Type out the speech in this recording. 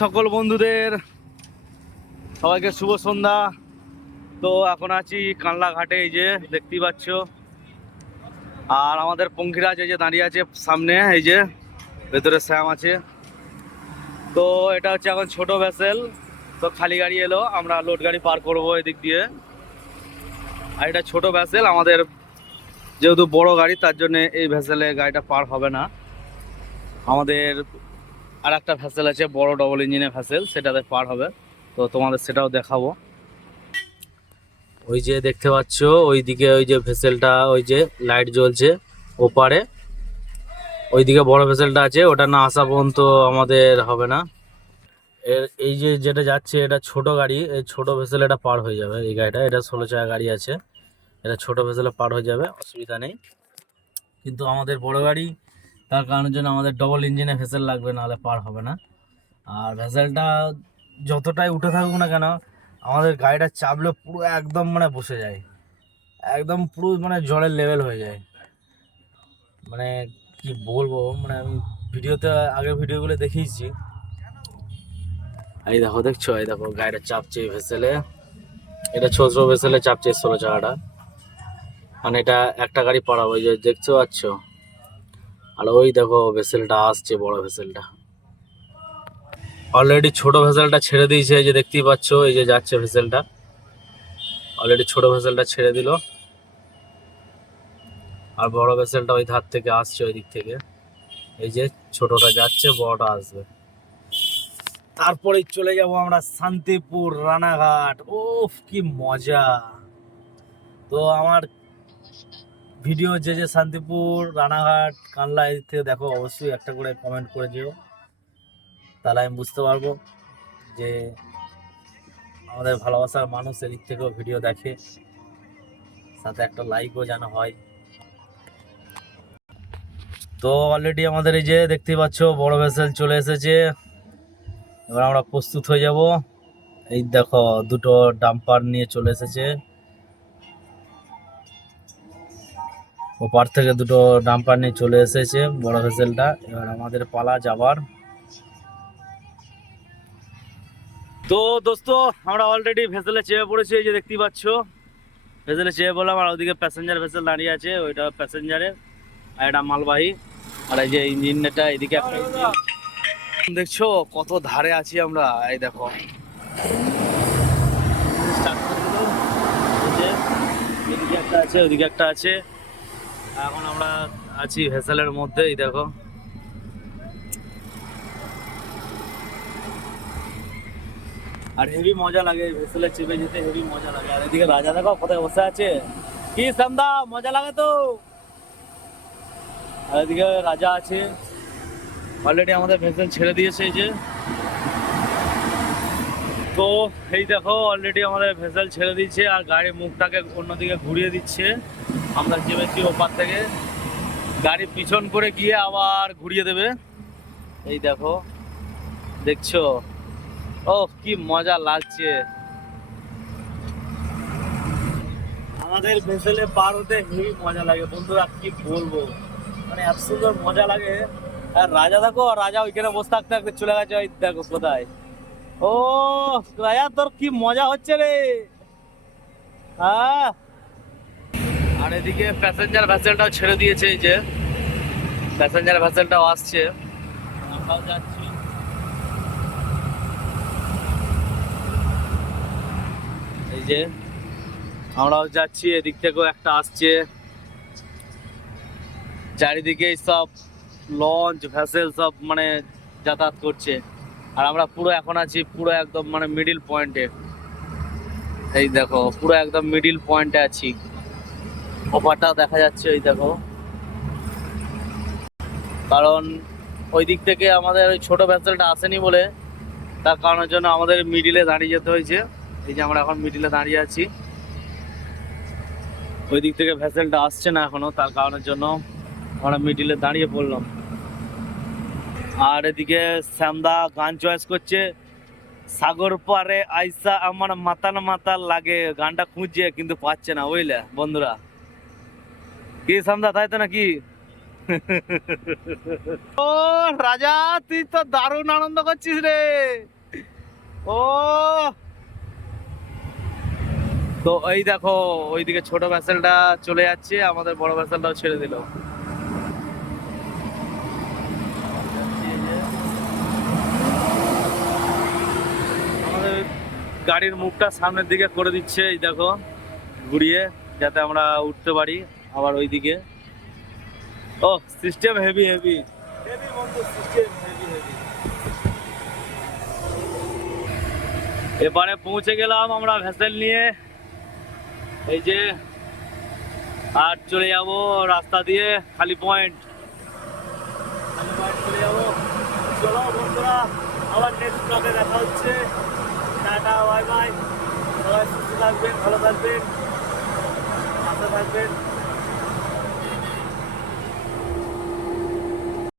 সকল বন্ধুদের সবাইকে শুভ সন্ধ্যা। তো এখন আছি কানলা ঘাটে, এই যে দেখতেই পাচ্ছ। আর আমাদের পঙ্খিরাজ এই যে দাঁড়িয়ে আছে সামনে, এই যে ভেতরে শ্যাম আছে। তো এটা হচ্ছে এখন ছোট ভেসেল। তো খালি গাড়ি এলো, আমরা লোড গাড়ি পার করবো এদিক দিয়ে। আর এটা ছোট ভেসেল, আমাদের যেহেতু বড় গাড়ি তার জন্য এই ভেসেলে গাড়িটা পার হবে না। আমাদের আর একটা ভেসেল আছে বড় ডবল ইঞ্জিনের ভেসেল, সেটাতে পার হবে। তো তোমাদের সেটাও দেখাবো। ওই যে দেখতে পাচ্ছ ওইদিকে ওই যে ভেসেলটা, ওই যে লাইট জ্বলছে ওপারে, ওইদিকে বড় ভেসেলটা আছে। ওটা না আসা পর্যন্ত আমাদের হবে না। এই যে যেটা যাচ্ছে এটা ছোট গাড়ি, এই ছোট ভেসেল এটা পার হয়ে যাবে। এই গাড়িটা এটা 16 চাকা গাড়ি আছে, এটা ছোট ভেসেলে পার হয়ে যাবে, অসুবিধা নেই। কিন্তু আমাদের বড় গাড়ি, তার কারণের জন্য আমাদের ডবল ইঞ্জিনে ভেসেল লাগবে, নাহলে পার হবে না। আর ভেসেলটা যতটাই উঠে থাকুক না কেন, আমাদের গাড়িটা চাপলে পুরো একদম মানে বসে যায়, একদম পুরো মানে জলের লেভেল হয়ে যায়। মানে কি বলবো, মানে আমি ভিডিওতে আগের ভিডিওগুলো দেখিয়েছি। এই দেখো, দেখছো, এই দেখো গাড়িটা চাপছে ভেসেলে। এটা ছোট ভেসেলে চাপছে 16 চাকাটা, মানে এটা একটা গাড়ি পাড়াবো, ওই যে দেখছো পাচ্ছ। আর ওই দেখো ভেসেলটা আসছে, বড় ভেসেলটা অলরেডি ছোট ভেসেলটা ছেড়ে দিয়েছে, এই যে দেখতেই পাচ্ছ, এই যে যাচ্ছে ভেসেলটা। অলরেডি ছোট ভেসেলটা ছেড়ে দিল, আর বড় ভেসেলটা ওই ধার থেকে আসছে, ওই দিক থেকে। এই যে ছোটটা যাচ্ছে, বড়টা আসবে। তারপরে চলে যাব আমরা শান্তিপুর রানাঘাট। ওফ কি মজা! তো আমার ভিডিও যে যে শান্তিপুর রানাঘাট কানলা এদিক থেকে দেখো, অবশ্যই একটা করে কমেন্ট করে যেও, তাহলে আমি বুঝতে পারবো যে আমাদের ভালোবাসার মানুষ এদিক থেকেও ভিডিও দেখে, সাথে একটা লাইকও যেন হয়। তো অলরেডি আমাদের এই যে দেখতেই পাচ্ছ বড় ভেসেল চলে এসেছে। এবার আমরা প্রস্তুত হয়ে যাব। এই দেখো দুটো ডাম্পার নিয়ে চলে এসেছে, ওপার থেকে দুটো ডাম্পার নিয়ে চলে এসেছে বড় ভেসেলটা। এবার আমাদের পালা যাবার। তো দোস্ত, আমরা অলরেডি ভেসেলে চেপে পড়েছি, এই যে দেখতেই পাচ্ছ। ভেসেলে চেপে বললাম, আর ওদিকে প্যাসেঞ্জার ভেসেল দাঁড়িয়ে আছে, ওইটা প্যাসেঞ্জারের আর এটা মালবাহী। আর এই যে ইঞ্জিনটা এদিকে একটা ইঞ্জিন। দেখছো কত ধারে আছি আমরা, এই দেখো এদিকে একটা আছে, ওইদিকে একটা আছে। এখন আমরা আছি ভেসেলের মধ্যে, এই দেখো। আর হেভি মজা লাগে ভেসেলে চেপে যেতে, হেভি মজা লাগে। আর এদিকে রাজা দেখো কোথায় বসে আছে, কি সামদা মজা লাগে তো। আর এদিকে রাজা আছে, অলরেডি আমাদের ভেসেল ছেড়ে দিয়েছে, এই যে। তো এই দেখো অলরেডি আমাদের ভেসেল ছেড়ে দিচ্ছে, আর গাড়ি মুখটাকে অন্যদিকে ঘুরিয়ে দিচ্ছে। আমরা চেপেছি ওপার থেকে, গাড়ি পিছন করে গিয়ে আবার ঘুরিয়ে দেবে। এই দেখো, দেখছো, ও কি মজা লাগছে। আমাদের ভেসেলে পার হতে হেভি মজা লাগে বন্ধুরা, কি বলবো, মানে এত সুন্দর মজা লাগে। আর রাজা দেখো, রাজা ওইখানে বসে থাকতে থাকতে চলে গেছে, ওই দেখো কোথায়। ও রাজা, তোর কি মজা হচ্ছে রে। হ্যাঁ, আর এদিকে প্যাসেঞ্জার ভেসেলটাও ছেড়ে দিয়েছে, এই যে প্যাসেঞ্জার ভেসেলটাও আসছে, আমরাও যাচ্ছি। এই যে আমরাও যাচ্ছি, এদিক থেকেও একটা আসছে। চারিদিকে সব লঞ্চ ভেসেল সব মানে যাতায়াত করছে। আর আমরা পুরো এখন আছি পুরো একদম মানে মিডিল পয়েন্টে। এই দেখো পুরো একদম মিডিল পয়েন্টে আছি, ওপারটাও দেখা যাচ্ছে, ওই দেখো। কারণ ওই দিক থেকে আমাদের ওই ছোট ভেসেলটা আসেনি বলে, তার কারণের জন্য আমাদের মিডিলে দাঁড়িয়ে যেতে হয়েছে। এই যে আমরা এখন মিডিলে দাঁড়িয়ে আছি, ওই দিক থেকে ভেসেলটা আসছে না এখনো, তার কারণের জন্য আমরা মিডিলে দাঁড়িয়ে পড়লাম। আর এদিকে শ্যামদা গান চয়েস করছে, সাগর পারে আইসা আমার মাতাল মাতাল লাগে, গানটা খুঁজছে কিন্তু পাচ্ছে না, বুঝলে বন্ধুরা। কি শ্যামদা, তাই তো নাকি? ও রাজা, তুই তো দারুণ আনন্দ করছিস রে। ও তো এই দেখো ওইদিকে ছোট ভ্যাসেলটা চলে যাচ্ছে, আমাদের বড় ভ্যাসেলটাও ছেড়ে দিল। আমাদের গাড়ির মুখটা সামনের দিকে করে দিচ্ছে, এই দেখো ঘুরিয়ে, যাতে আমরা উঠতে পারি আবার ওইদিকে। ও সিস্টেম হেভি হেভি হেভি বন্ধু, সিস্টেম হেভি হেভি। এবারে পৌঁছে গেলাম আমরা ভ্যাসেল নিয়ে, এই যে, আর চলে যাব রাস্তা দিয়ে খালি পয়েন্ট। খালি পয়েন্ট চলে যাবো। চলো বন্ধুরা, আবার নেক্সট ব্লগে দেখা হচ্ছে। Tata, bye bye. সবাই সুস্থ থাকবেন, ভালো থাকবেন, ভালো থাকবেন।